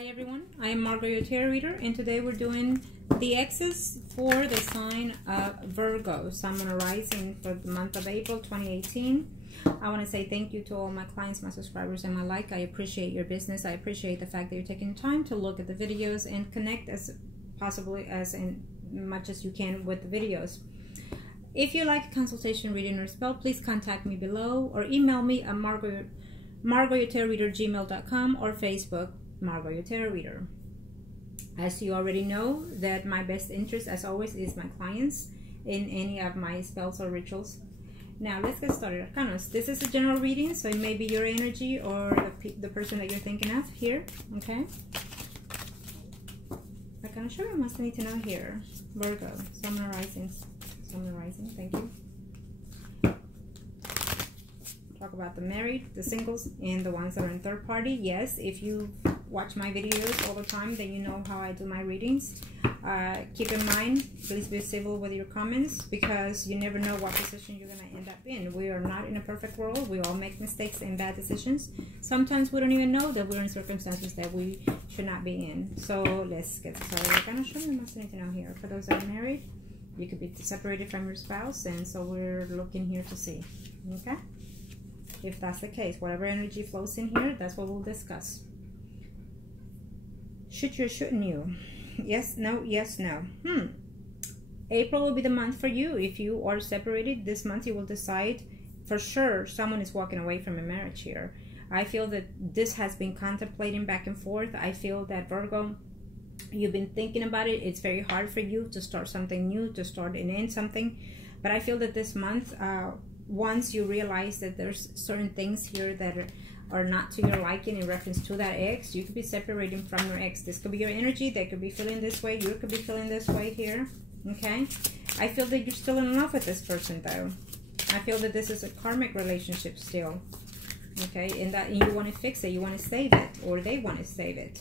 Hi everyone, I am Margourtarotreader, and today we're doing the X's for the sign of Virgo, Sun, Moon, Rising for the month of April 2018. I want to say thank you to all my clients, my subscribers, and my like. I appreciate your business. I appreciate the fact that you're taking time to look at the videos and connect as possibly as much as you can with the videos. If you like a consultation, reading, or spell, please contact me below or email me at margourtarotreader@gmail.com or Facebook Margourtarotreader. As you already know, that my best interest, as always, is my clients in any of my spells or rituals. Now let's get started. Arcanos. This is a general reading, so it may be your energy or the person that you're thinking of here. Okay. Arcana, sure, what I need to know here. Virgo, Sun, Moon, Rising. Sun, Moon, Rising. Thank you. Talk about the married, the singles, and the ones that are in third party. Yes, if you watch my videos all the time, then you know how I do my readings. Keep in mind, please be civil with your comments, because you never know what position you're going to end up in. We are not in a perfect world. We all make mistakes and bad decisions. Sometimes we don't even know that we're in circumstances that we should not be in. So let's get started. I'm going to show you what's need to know here. For those that are married, you could be separated from your spouse, and so we're looking here to see. Okay? If that's the case, whatever energy flows in here, that's what we'll discuss. Should you or shouldn't you? Yes, no, yes, no. April will be the month for you. If you are separated this month, you will decide for sure someone is walking away from a marriage here. I feel that this has been contemplating back and forth. I feel that, Virgo, you've been thinking about it. It's very hard for you to start something new, to start and end something. But I feel that this month, once you realize that there's certain things here that are not to your liking in reference to that ex, you could be separating from your ex. This could be your energy. They could be feeling this way. You could be feeling this way here. Okay? I feel that you're still in love with this person, though. I feel that this is a karmic relationship still. Okay? And that you want to fix it. You want to save it. Or they want to save it.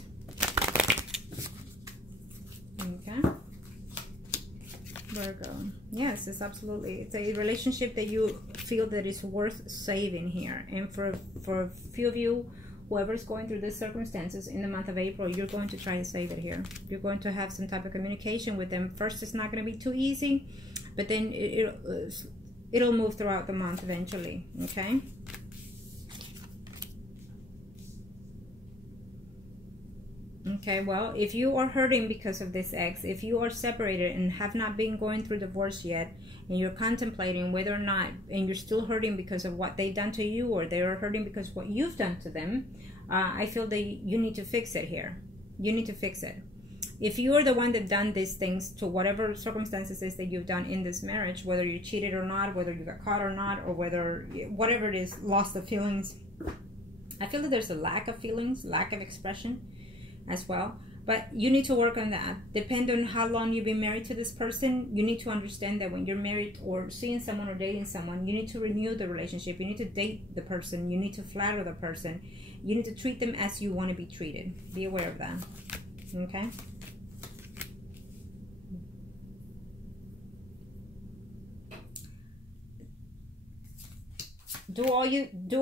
Okay? Virgo. Yes, it's absolutely. It's a relationship that you feel that is worth saving here. And for a few of you, whoever's going through these circumstances in the month of April, you're going to try to save it here. You're going to have some type of communication with them. First, it's not going to be too easy, but then it'll move throughout the month eventually. Okay? Okay, well, if you are hurting because of this ex, if you are separated and have not been going through divorce yet, and you're contemplating whether or not, and you're still hurting because of what they've done to you, or they're hurting because of what you've done to them, I feel that you need to fix it here. You need to fix it. If you are the one that done these things to whatever circumstances is that you've done in this marriage, whether you cheated or not, whether you got caught or not, or whatever it is, lost the feelings, I feel that there's a lack of feelings, lack of expression as well. But you need to work on that. Depending on how long you've been married to this person, you need to understand that when you're married or seeing someone or dating someone, you need to renew the relationship. You need to date the person. You need to flatter the person. You need to treat them as you want to be treated. Be aware of that. Okay? Do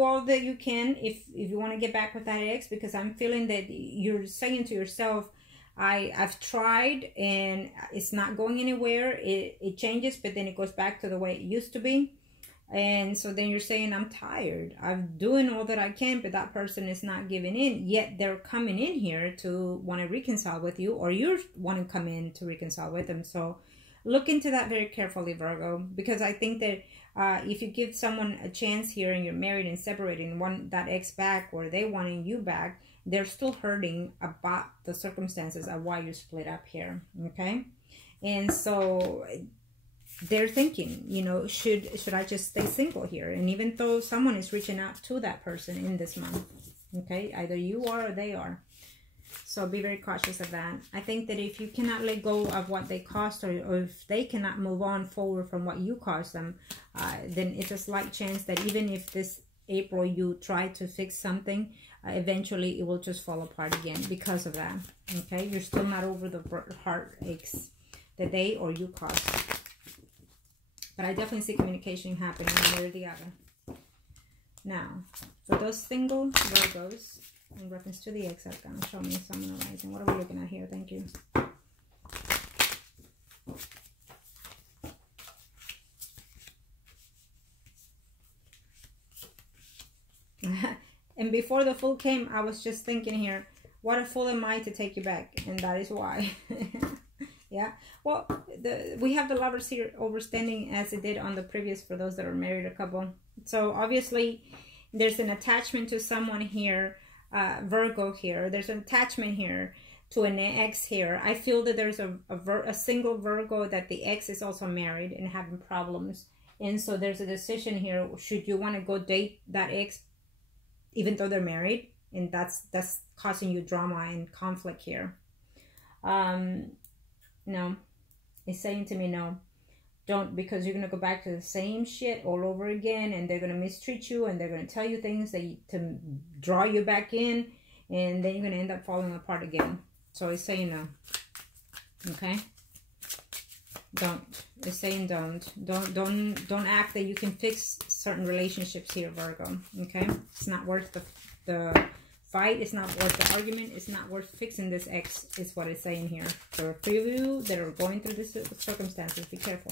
all that you can if you want to get back with that ex, because I'm feeling that you're saying to yourself, I've tried and it's not going anywhere. It changes, but then it goes back to the way it used to be. And so then you're saying, I'm tired. I'm doing all that I can, but that person is not giving in. Yet they're coming in here to want to reconcile with you, or you want to come in to reconcile with them. So look into that very carefully, Virgo, because I think that if you give someone a chance here and you're married and separated and want that ex back, or they wanting you back, they're still hurting about the circumstances of why you split up here. Okay? And so they're thinking, you know, should I just stay single here? And even though someone is reaching out to that person in this month, okay, either you are or they are. So be very cautious of that. I think that if you cannot let go of what they cost, or if they cannot move on forward from what you cost them, then it's a slight chance that even if this April you try to fix something, eventually it will just fall apart again because of that. Okay? You're still not over the heartaches that they or you caused. But I definitely see communication happening one way or the other. Now, for those single Virgos, in reference to the ex arcana. Show me Sun, Moon, Rising. What are we looking at here? Thank you. And before the Fool came, I was just thinking here, what a fool am I to take you back? And that is why. Yeah. Well, we have the Lovers here overstanding as it did on the previous for those that are married a couple. So obviously there's an attachment to someone here, Virgo here. There's an attachment here to an ex here. I feel that there's a single Virgo that the ex is also married and having problems. And so there's a decision here. Should you want to go date that ex even though they're married? And that's causing you drama and conflict here. No. It's saying to me, no. Don't, because you're going to go back to the same shit all over again, and they're going to mistreat you, and they're going to tell you things to draw you back in, and then you're going to end up falling apart again. So it's saying no. Okay? Don't. It's saying don't. Don't act that you can fix certain relationships here, Virgo. Okay? It's not worth the fight. It's not worth the argument. It's not worth fixing this ex, is what it's saying here. There are a few of you that are going through this circumstances. Be careful.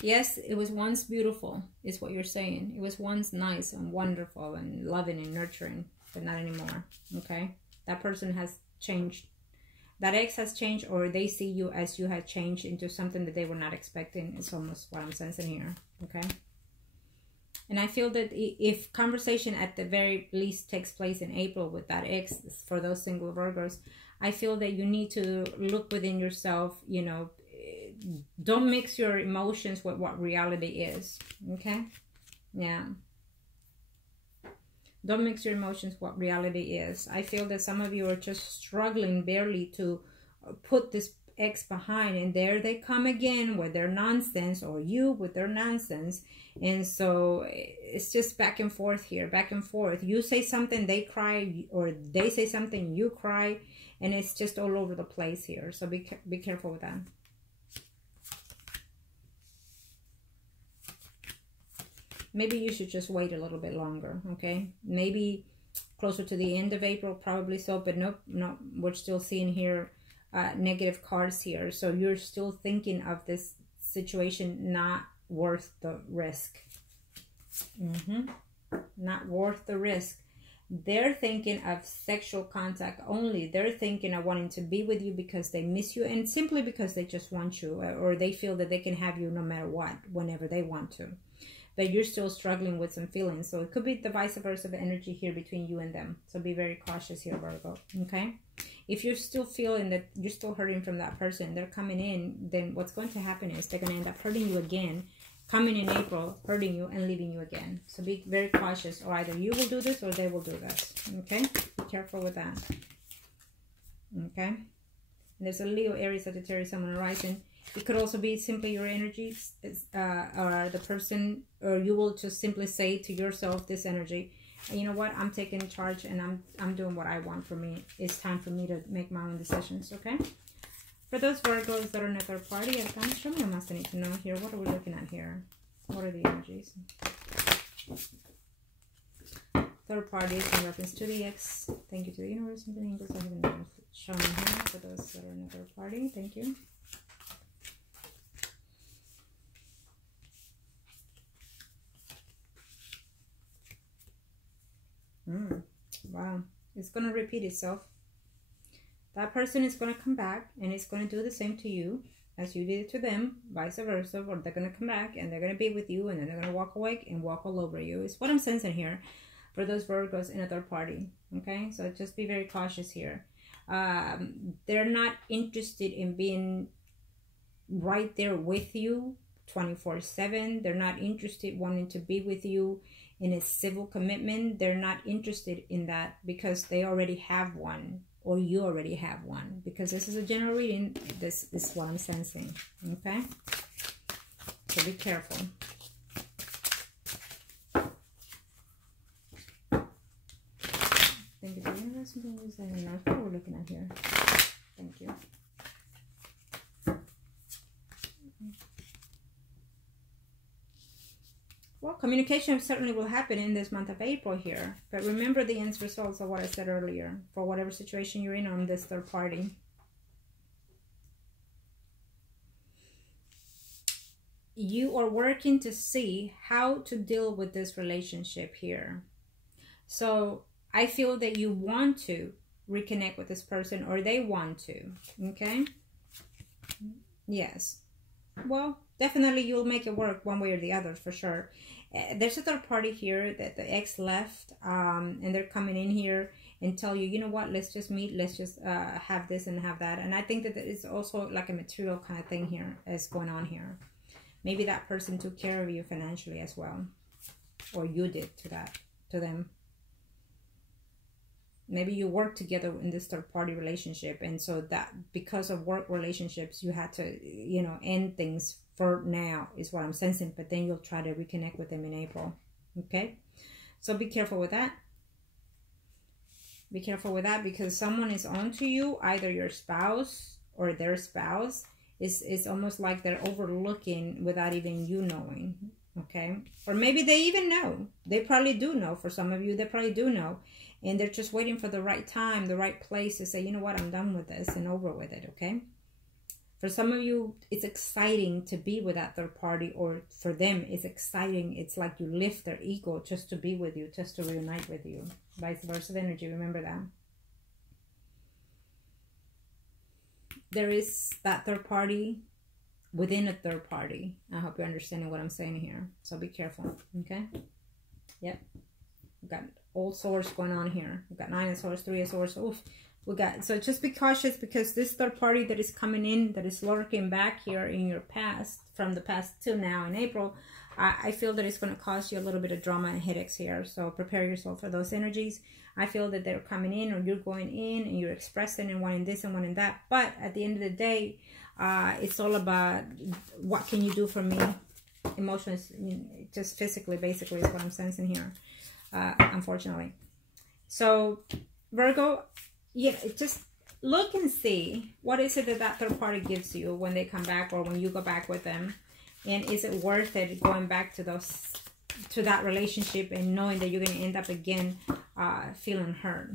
Yes, it was once beautiful, is what you're saying. It was once nice and wonderful and loving and nurturing, but not anymore. Okay? That person has changed. That ex has changed, or they see you as you had changed into something that they were not expecting. It's almost what I'm sensing here. Okay? And I feel that if conversation at the very least takes place in April with that ex, for those single Virgos, I feel that you need to look within yourself, you know, don't mix your emotions with what reality is. Okay? Yeah. Don't mix your emotions with what reality is. I feel that some of you are just struggling barely to put this ex behind, and there they come again with their nonsense, or you with their nonsense. And so it's just back and forth here, back and forth. You say something, they cry, or they say something, you cry, and it's just all over the place here. So be careful with that. Maybe you should just wait a little bit longer, okay? Maybe closer to the end of April, probably so, but nope, no, we're still seeing here negative cards here. So you're still thinking of this situation not worth the risk. Not worth the risk. They're thinking of sexual contact only. They're thinking of wanting to be with you because they miss you, and simply because they just want you, or they feel that they can have you no matter what, whenever they want to. But you're still struggling with some feelings. So it could be the vice versa energy here between you and them. So be very cautious here, Virgo. Okay? If you're still feeling that you're still hurting from that person, they're coming in, then what's going to happen is they're going to end up hurting you again, coming in April, hurting you and leaving you again. So be very cautious, or either you will do this or they will do this. Okay? Be careful with that. Okay? And there's a Leo, Aries, Sagittarius, Sun, Moon, Rising. It could also be simply your energy, or the person, or you will just simply say to yourself, this energy, you know what, I'm taking charge, and I'm doing what I want for me. It's time for me to make my own decisions, okay? For those Virgos that are in a third party, show me what else I need to know here. What are we looking at here? What are the energies? Third parties in reference to the ex. Thank you to the universe and the angels. I haven't shown here for those that are in a third party. Thank you. Wow, it's going to repeat itself. That person is going to come back, and it's going to do the same to you as you did to them, vice versa. Or they're going to come back and they're going to be with you, and then they're going to walk away and walk all over you. It's what I'm sensing here for those Virgos in a third party. Okay, so just be very cautious here. They're not interested in being right there with you 24/7. They're not interested wanting to be with you in a civil commitment. They're not interested in that because they already have one, or you already have one. Because this is a general reading, this is what I'm sensing. Okay? So be careful. Thank you for the universe. That's what we're looking at here. Thank you. Well, communication certainly will happen in this month of April here. But remember the end results of what I said earlier for whatever situation you're in on this third party. You are working to see how to deal with this relationship here. So I feel that you want to reconnect with this person, or they want to, okay? Yes. Well, definitely you'll make it work one way or the other, for sure. There's a third party here that the ex left, and they're coming in here and tell you, you know what, let's just meet, let's just have this and have that. And I think that it's also like a material kind of thing here is going on here. Maybe that person took care of you financially as well, or you did to them. Maybe you work together in this third party relationship, and so that because of work relationships, you had to, you know, end things for now is what I'm sensing, but then you'll try to reconnect with them in April. Okay, so be careful with that. Be careful with that, because someone is on to you, either your spouse or their spouse. It's almost like they're overlooking without even you knowing, okay? Or maybe they even know. They probably do know. For some of you, they probably do know. And they're just waiting for the right time, the right place to say, you know what, I'm done with this and over with it, okay? For some of you, it's exciting to be with that third party, or for them, it's exciting. It's like you lift their ego just to be with you, just to reunite with you. Vice versa energy, remember that. There is that third party within a third party. I hope you're understanding what I'm saying here. So be careful, okay? Yep. We've got old swords going on here. We've got 9 of swords, 3 of swords. Oof. We got, so just be cautious, because this third party that is coming in, that is lurking back here in your past, from the past till now in April, I feel that it's going to cause you a little bit of drama and headaches here. So prepare yourself for those energies. I feel that they're coming in, or you're going in and you're expressing and wanting this and wanting that. But at the end of the day, it's all about what can you do for me emotionally, just physically, basically, is what I'm sensing here, unfortunately. So Virgo, yeah, just look and see what is it that that third party gives you when they come back, or when you go back with them. And is it worth it going back to that relationship and knowing that you're going to end up again feeling hurt?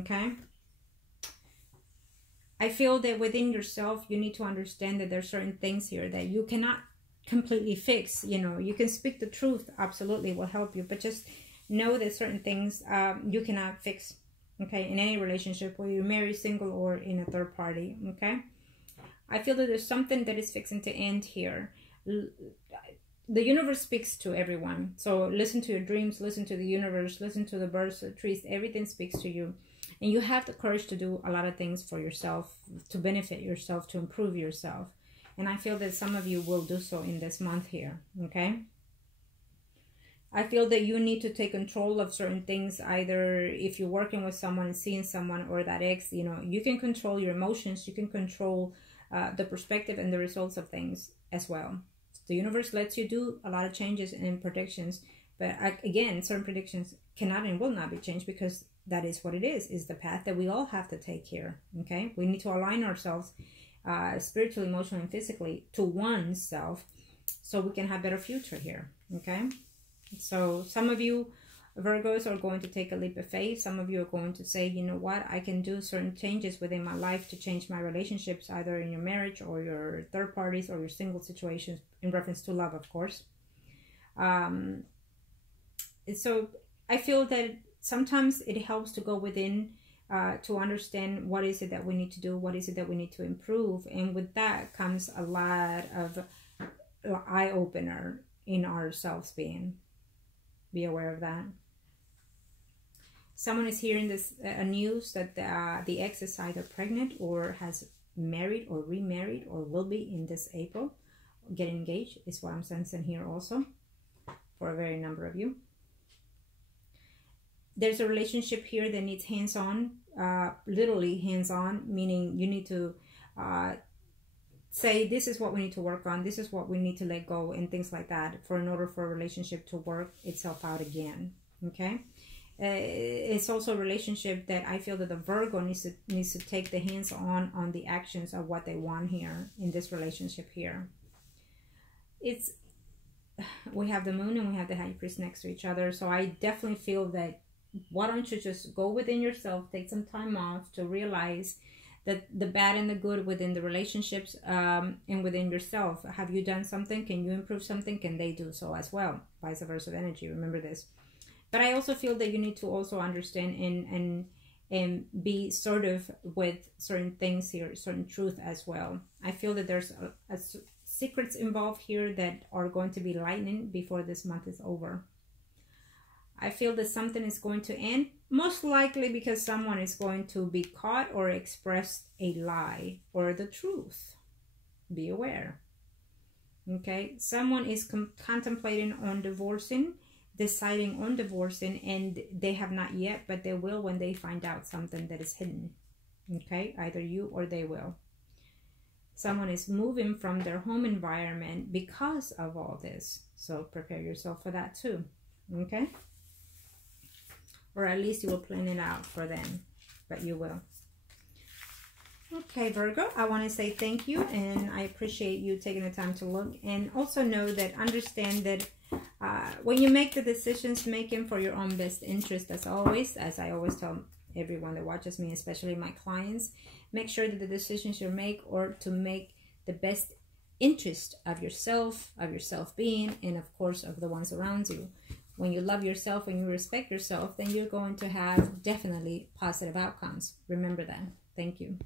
Okay. I feel that within yourself, you need to understand that there's certain things here that you cannot completely fix. You know, you can speak the truth, absolutely, will help you, but just know that certain things you cannot fix, okay, in any relationship, whether you're married, single, or in a third party, okay? I feel that there's something that is fixing to end here. The universe speaks to everyone, so listen to your dreams, listen to the universe, listen to the birds, the trees, everything speaks to you. And you have the courage to do a lot of things for yourself, to benefit yourself, to improve yourself. And I feel that some of you will do so in this month here, okay? I feel that you need to take control of certain things, either if you're working with someone, seeing someone, or that ex, you know, you can control your emotions, you can control the perspective and the results of things as well. The universe lets you do a lot of changes and predictions, but again, certain predictions cannot and will not be changed, because that is what it is the path that we all have to take here, okay? We need to align ourselves spiritually, emotionally, and physically to oneself, so we can have a better future here, okay? So some of you Virgos are going to take a leap of faith. Some of you are going to say, you know what, I can do certain changes within my life to change my relationships, either in your marriage or your third parties or your single situations, in reference to love, of course. So I feel that sometimes it helps to go within to understand what is it that we need to do, what is it that we need to improve. And with that comes a lot of eye-opener in ourselves being. Be aware of that. Someone is hearing this news that the ex is either pregnant or has married or remarried or will be in this April. Get engaged is what I'm sensing here also for a very number of you. There's a relationship here that needs hands-on, literally hands-on, meaning you need to say, this is what we need to work on, this is what we need to let go, and things like that, in order for a relationship to work itself out again, okay? It's also a relationship that I feel that the Virgo needs to take the hands on the actions of what they want here in this relationship here. we have the moon and we have the high priest next to each other. So I definitely feel that why don't you just go within yourself, take some time off to realize that the bad and the good within the relationships and within yourself. Have you done something? Can you improve something? Can they do so as well? Vice versa energy. Remember this. But I also feel that you need to also understand and be sort of with certain things here, certain truth as well. I feel that there's secrets involved here that are going to be lightening before this month is over. I feel that something is going to end, most likely because someone is going to be caught or expressed a lie or the truth. Be aware. Okay, someone is contemplating on divorcing, deciding on divorcing, and they have not yet, but they will when they find out something that is hidden. Okay, either you or they will. Someone is moving from their home environment because of all this. So prepare yourself for that too. Okay? Or at least you will plan it out for them, but you will. Okay, Virgo, I want to say thank you, and I appreciate you taking the time to look. And also know that, understand that when you make the decisions, make them for your own best interest as always. As I always tell everyone that watches me, especially my clients, make sure that the decisions you make are to make the best interest of yourself, being, and of course of the ones around you. When you love yourself, when you respect yourself, then you're going to have definitely positive outcomes. Remember that. Thank you.